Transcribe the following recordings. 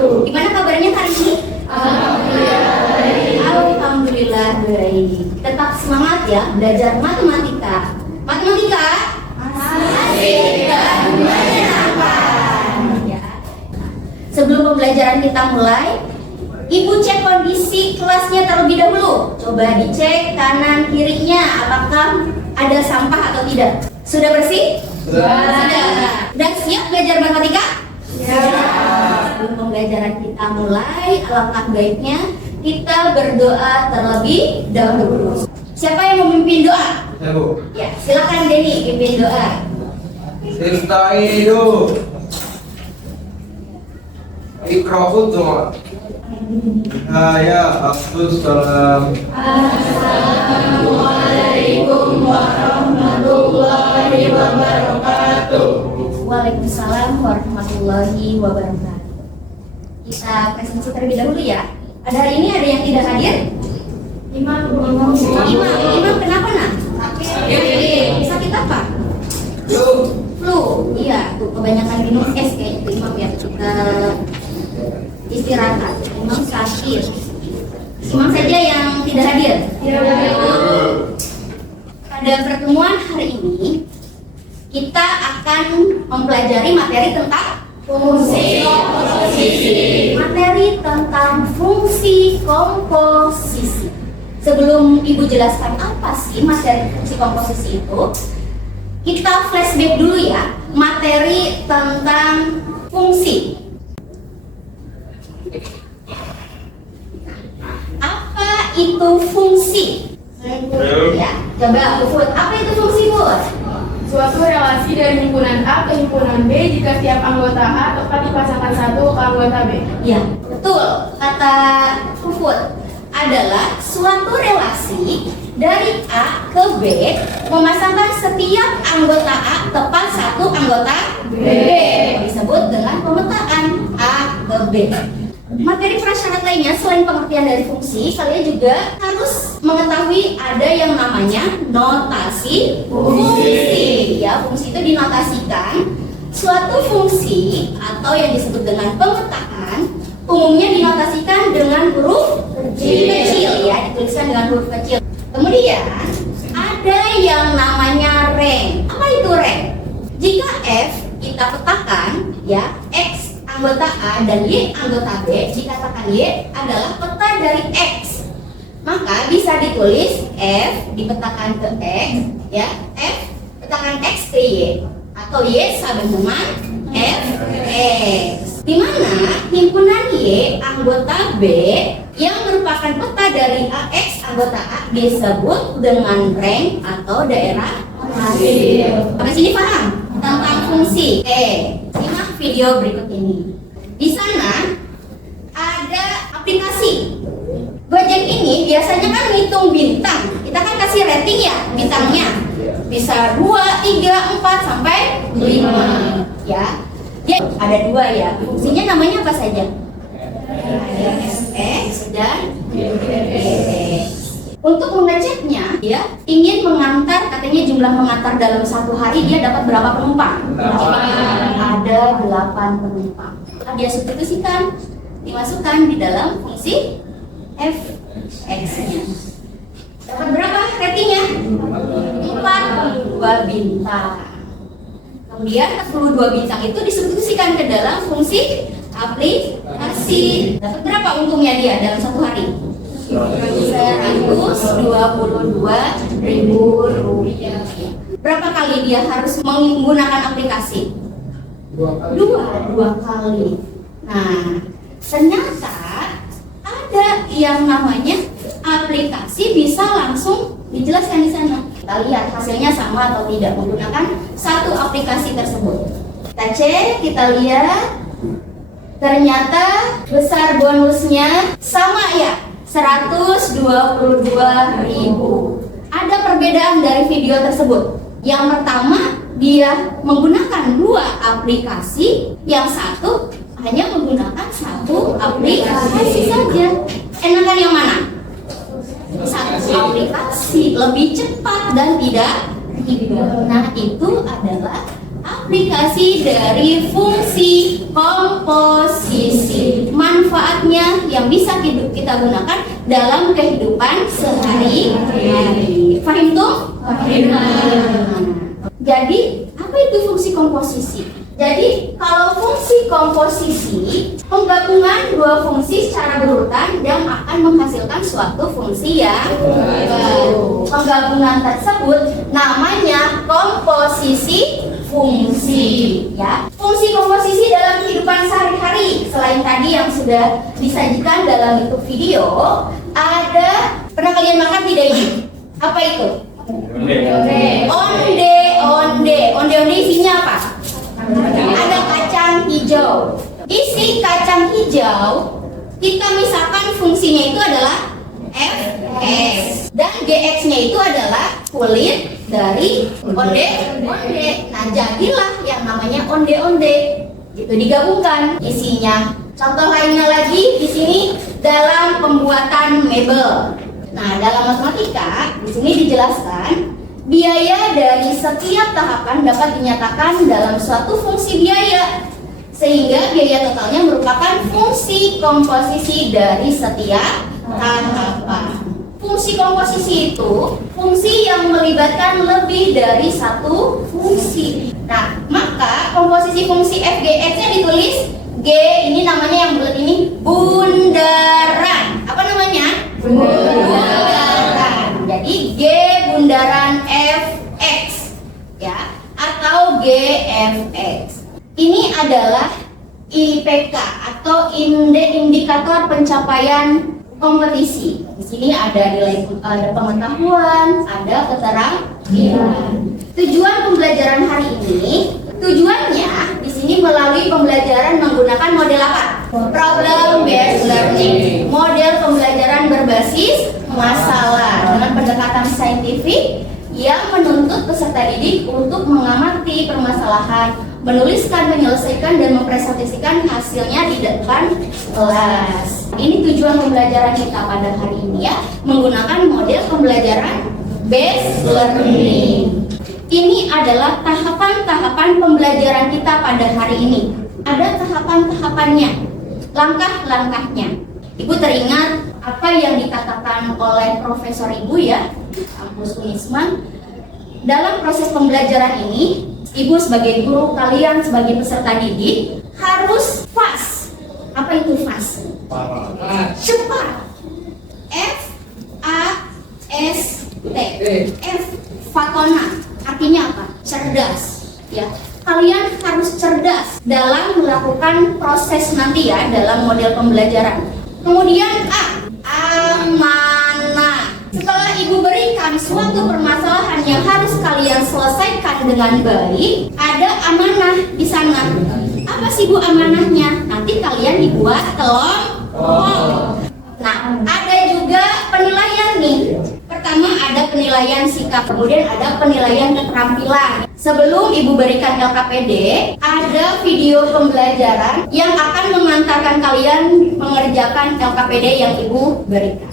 wabarakatuh. Gimana kabarnya hari ini? Alhamdulillah baik. Tetap semangat ya belajar matematika. Matematika asik dan menyenangkan. Ya. Sebelum pembelajaran kita mulai, Ibu cek kondisi kelasnya terlebih dahulu. Coba dicek kanan kirinya apakah ada sampah atau tidak. Sudah bersih? Sudah. Dan siap belajar matematika? Sebelum pembelajaran kita mulai, alangkah baiknya kita berdoa terlebih dahulu. Siapa yang memimpin doa? Ya, Bu. Ya, silakan Denny pimpin doa. Istaidu. Ikrafut semua. Ya, Assalam. Assalamualaikum warahmatullahi wabarakatuh. Waalaikumsalam warahmatullahi wabarakatuh. Kita presentasi terlebih dahulu ya. Ada hari ini ada yang tidak hadir? Imam kenapa nak? Sakit apa? Flu. Iya, tuh kebanyakan minum es kayak itu Imam ya. Kita istirahat. Imam sakit. Imam saja yang tidak hadir. Pada pertemuan hari ini kita akan mempelajari materi tentang fungsi komposisi. Materi tentang fungsi komposisi. Sebelum Ibu jelaskan apa sih materi fungsi komposisi itu, kita flashback dulu ya, materi tentang fungsi. Apa itu fungsi? Ya, coba Bud, apa itu fungsi Bud? Suatu relasi dari himpunan A ke himpunan B jika setiap anggota A tepat dipasangkan satu ke anggota B. Ya, betul. Kata Puput adalah suatu relasi dari A ke B memasangkan setiap anggota A tepat satu anggota B. Disebut dengan pemetaan A ke B. Materi prasyarat lainnya selain pengertian dari fungsi, kalian juga harus mengetahui ada yang namanya notasi fungsi. Ya, fungsi itu dinotasikan. Suatu fungsi atau yang disebut dengan pemetaan umumnya dinotasikan dengan huruf kecil ya, dituliskan dengan huruf kecil. Kemudian ada yang namanya rank. Apa itu rank? Jika F kita petakan ya, X anggota A dan Y anggota B, dikatakan Y adalah peta dari X, maka bisa ditulis F dipetakan ke X ya, F petakan X ke Y atau Y sama dengan F X, di mana himpunan Y anggota B yang merupakan peta dari AX anggota A disebut dengan rank atau daerah hasil. Sampai sini paham tentang fungsi? Simak video berikut ini. Di sana ada aplikasi. Gojek ini biasanya kan ngitung bintang. Kita kan kasih rating ya bintangnya. Bisa 2, 3, 4 sampai 5 ya. Dia ada 2 ya. Fungsinya namanya apa saja? Ada SX dan BX. Untuk mengeceknya, dia ingin mengantar, katanya jumlah mengantar dalam satu hari dia dapat berapa penumpang? Ada 8 penumpang. Dia substitusikan, dimasukkan di dalam fungsi fx-nya. Dapat berapa ratingnya? 42 bintang. Kemudian 42 bintang itu disubstitusikan ke dalam fungsi aplikasi. Dapat berapa untungnya dia dalam satu hari? 122.000 rupiah. Berapa kali dia harus menggunakan aplikasi? Dua kali. Nah, ternyata ada yang namanya aplikasi bisa langsung dijelaskan di sana. Kita lihat hasilnya sama atau tidak menggunakan satu aplikasi tersebut. Kita cek, kita lihat. Ternyata besar bonusnya sama ya, 122.000. Ada perbedaan dari video tersebut. Yang pertama, dia menggunakan 2 aplikasi, yang satu hanya menggunakan 1 aplikasi saja. Enakan yang mana? 1 aplikasi, lebih cepat dan tidak ribet. Nah, itu adalah aplikasi dari fungsi komposisi. semuanya yang bisa kita gunakan dalam kehidupan sehari-hari. Paham tuh? Jadi, apa itu fungsi komposisi? Jadi, kalau fungsi komposisi, penggabungan dua fungsi secara berurutan yang akan menghasilkan suatu fungsi yang baru. Penggabungan tersebut namanya komposisi fungsi, ya. Fungsi komposisi dalam kehidupan sehari-hari, selain tadi yang sudah disajikan dalam bentuk video, ada, pernah kalian makan tidak ini? Apa itu? Onde isinya apa? Ada kacang hijau. Isi kacang hijau kita misalkan fungsinya itu adalah Fx dan Gx-nya itu adalah kulit dari onde. Nah, jadilah yang namanya onde. Itu digabungkan isinya. Contoh lainnya lagi di sini dalam pembuatan mebel. Nah, dalam matematika di sini dijelaskan biaya dari setiap tahapan dapat dinyatakan dalam suatu fungsi biaya, sehingga biaya totalnya merupakan fungsi komposisi dari setiap tahapan. Fungsi komposisi itu fungsi yang melibatkan lebih dari satu fungsi. Nah, maka komposisi fungsi f, g, x-nya ditulis G, ini namanya yang bulat ini bundaran. Apa namanya? Bundaran. Jadi G bundaran Fx, ya, atau Gfx. Ini adalah IPK atau indikator pencapaian kompetisi. Di sini ada nilai, ada pengetahuan, ada keterampilan. Tujuan pembelajaran hari ini, tujuannya di sini melalui pembelajaran menggunakan model apa? Problem based learning. Model pembelajaran berbasis masalah dengan pendekatan saintifik yang menuntut peserta didik untuk mengamati permasalahan, menuliskan, menyelesaikan, dan mempresentasikan hasilnya di depan kelas. Ini tujuan pembelajaran kita pada hari ini, ya, menggunakan model pembelajaran based learning. Ini adalah tahapan-tahapan pembelajaran kita pada hari ini. Ada tahapan-tahapannya, langkah-langkahnya. Ibu teringat apa yang dikatakan oleh Profesor Ibu, ya, kampus Unisma. Dalam proses pembelajaran ini, Ibu sebagai guru, kalian sebagai peserta didik harus fast. Apa itu fast? Cepat. F-A-S-T. F fatona. Artinya apa? Cerdas. Ya. Kalian harus cerdas dalam melakukan proses nanti, ya, dalam model pembelajaran. Kemudian A, amanah. Setelah Ibu berikan suatu permasalahan yang harus kalian selesaikan dengan baik, ada amanah di sana. Apa sih Bu amanahnya? Nanti kalian dibuat kelompok. Nah, ada juga penilaian nih. Pertama ada penilaian sikap, kemudian ada penilaian keterampilan. Sebelum Ibu berikan LKPD, ada video pembelajaran yang akan mengantarkan kalian mengerjakan LKPD yang Ibu berikan.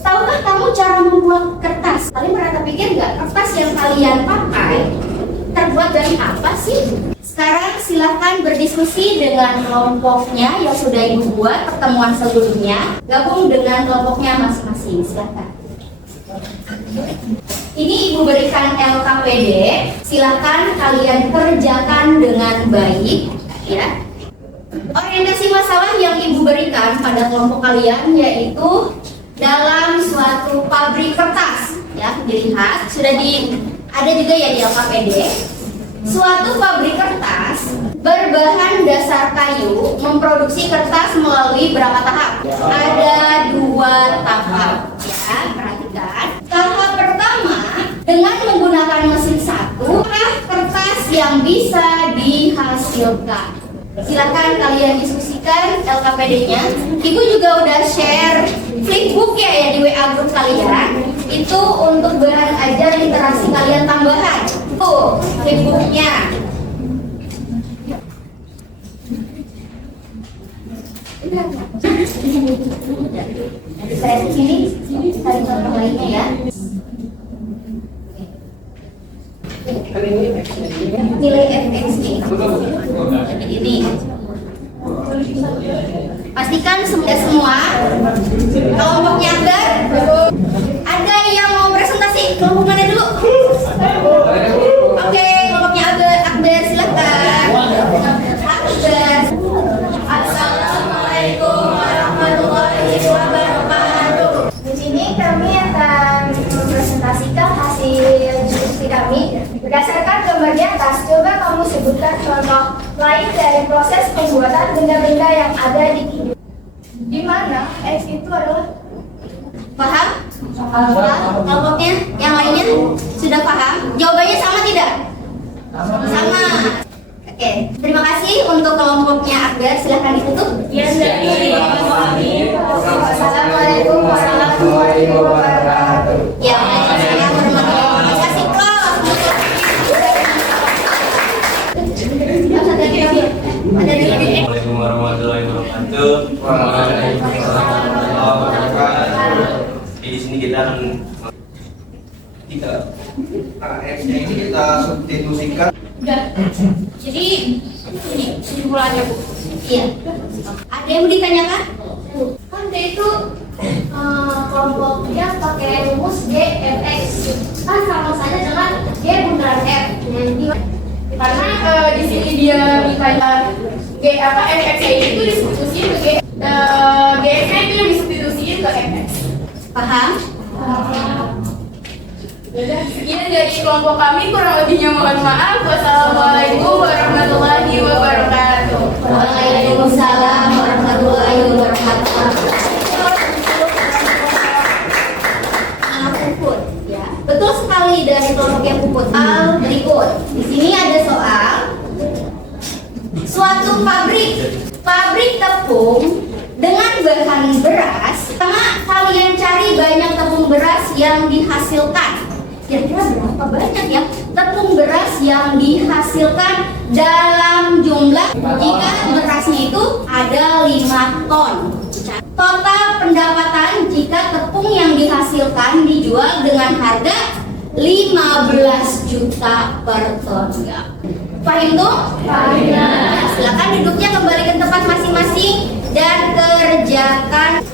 Tahukah kamu cara membuat kertas? Kalian pernah terpikir nggak, kertas yang kalian pakai terbuat dari apa sih? Sekarang silakan berdiskusi dengan kelompoknya yang sudah Ibu buat pertemuan sebelumnya. Gabung dengan kelompoknya masing-masing, silakan. Ini Ibu berikan LKPD, silakan kalian kerjakan dengan baik, ya. Orientasi masalah yang Ibu berikan pada kelompok kalian yaitu dalam suatu pabrik kertas, ya, dilihat sudah ada juga ya di LKPD. Suatu pabrik kertas berbahan dasar kayu memproduksi kertas melalui berapa tahap? Ada 2 tahap, ya, perhatikan. Tahap pertama, dengan menggunakan mesin 1, kertas yang bisa dihasilkan. Silakan kalian diskusikan LKPD-nya. Ibu juga udah share flipbook ya di WA group kalian. Itu untuk bahan ajar literasi kalian tambahan. Tuh, flipbooknya. Saya di sini cari contoh lainnya, ya. Nilai fx ini. Ini Pastikan semua kelompoknya ada. Ada yang mau presentasi? Kelompok mana dulu? Oke, kelompoknya Akbar, silakan. Akbar. Assalamualaikum warahmatullahi wabarakatuh. Di sini kami akan mempresentasikan hasil diskusi kami berdasarkan gambar di atas. Coba kamu sebutkan contoh lain dari proses pembuatan benda-benda yang ada di video. Di mana X itu adalah Paham? Kelompoknya yang lainnya sudah paham? Jawabannya sama tidak? Sama. Oke, terima kasih untuk kelompoknya Akbar. Silahkan ditutup. Assalamualaikum warahmatullahi wabarakatuh. Ya, saya warahmatullahi kasih Assalamualaikum warahmatullahi wabarakatuh. Waalaikumsalam warahmatullahi wabarakatuh. Di sini kita akan X-nya ini kita substitusikan. Jadi ini kesimpulannya Bu. Iya. Ada yang mau ditanyakan? Kan dia itu kelompoknya pakai rumus G F X. Kan sama saja dengan G bundaran F. Karena di sini dia minta fx itu disubstitusiin ke gx itu yang disubstitusiin ke fx. Paham? Udah, sekian dari kelompok kami, kurang lebihnya mohon maaf. Wassalamualaikum warahmatullahi wabarakatuh. Waalaikumsalam warahmatullahi wabarakatuh. Anak Puput, ya. Betul sekali dari kelompok yang Puput. Berikut. Di sini ada soal. Suatu pabrik tepung dengan bahan beras. Pertama, kalian cari banyak tepung beras yang dihasilkan. Kira-kira berapa banyak ya tepung beras yang dihasilkan dalam jumlah jika berasnya itu ada 5 ton. Total pendapatan jika tepung yang dihasilkan dijual dengan harga 15 juta per ton. Ya. Paham tuh? Nah, silakan duduknya kembali ke tempat masing-masing dan kerjakan.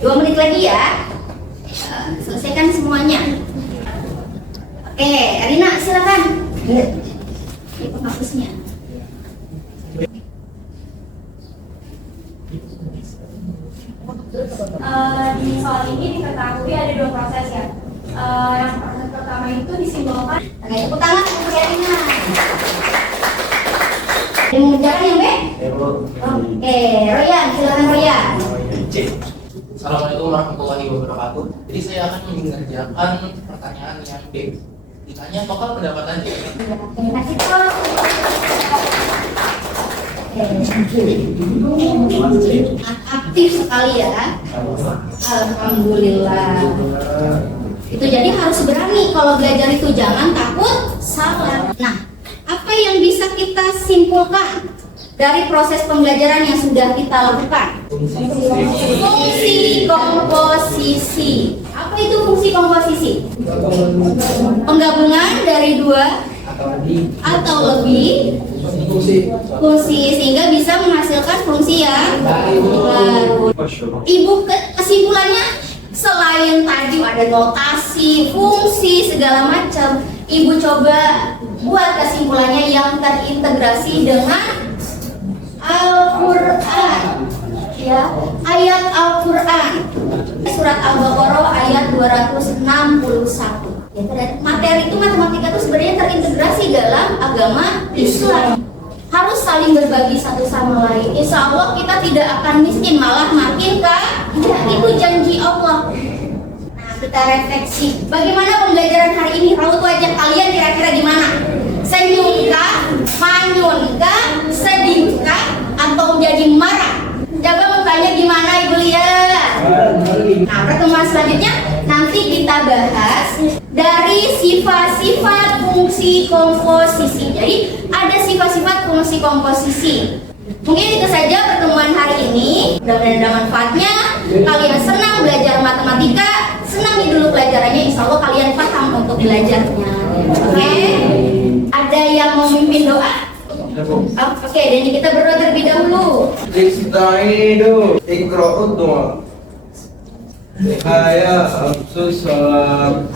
Dua menit lagi ya. Selesaikan semuanya. Oke, Arina silakan. Ini penghapusnya. Di soal ini diketahui ada 2 proses ya. Yang proses pertama itu disimbolkan. Oke, tepuk tangan untuk Arina. Ada yang mengerjakan yang B? Oke, Royan, silakan Royan. Assalamualaikum warahmatullahi wabarakatuh. Jadi saya akan mengerjakan pertanyaan yang B. Ditanya total pendapatan. Terima kasih Pak. Aktif sekali ya. Alhamdulillah. Itu jadi harus berani kalau belajar itu, jangan takut salah. Nah, apa yang bisa kita simpulkan dari proses pembelajaran yang sudah kita lakukan? Fungsi komposisi. Apa itu fungsi komposisi? Penggabungan dari 2 atau lebih fungsi sehingga bisa menghasilkan fungsi yang baru. Ibu kesimpulannya, selain tadi ada notasi, fungsi segala macam, Ibu coba buat kesimpulannya yang terintegrasi dengan Al-Quran, ya, ayat Al-Quran, surat Al-Baqarah ayat 261. Ya, materi itu matematika itu sebenarnya terintegrasi dalam agama Islam. Harus saling berbagi satu sama lain. Insya Allah kita tidak akan miskin, malah makin kaya. Itu janji Allah. Nah, kita refleksi. Bagaimana pembelajaran hari ini? Raut wajah kalian kira-kira di mana? Senyumkah, manyunkah, sedihkah, atau jadi marah? Coba mukanya gimana Ibu lihat. Nah, pertemuan selanjutnya nanti kita bahas dari sifat-sifat fungsi komposisi. Jadi ada sifat-sifat fungsi komposisi. Mungkin itu saja pertemuan hari ini. Mudah-mudahan ada manfaatnya. kalian senang belajar matematika, senangi dulu pelajarannya, insya Allah kalian paham untuk belajarnya. Oke? Ada yang mau mimpin doa? Oke, dan kita berdoa terlebih dahulu. Ista'idu ikra'ud doa. Saya Absus Salam.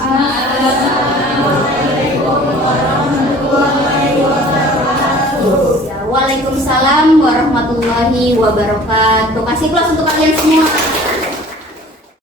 Waalaikumsalam warahmatullahi wabarakatuh. Kasih kelas untuk kalian semua.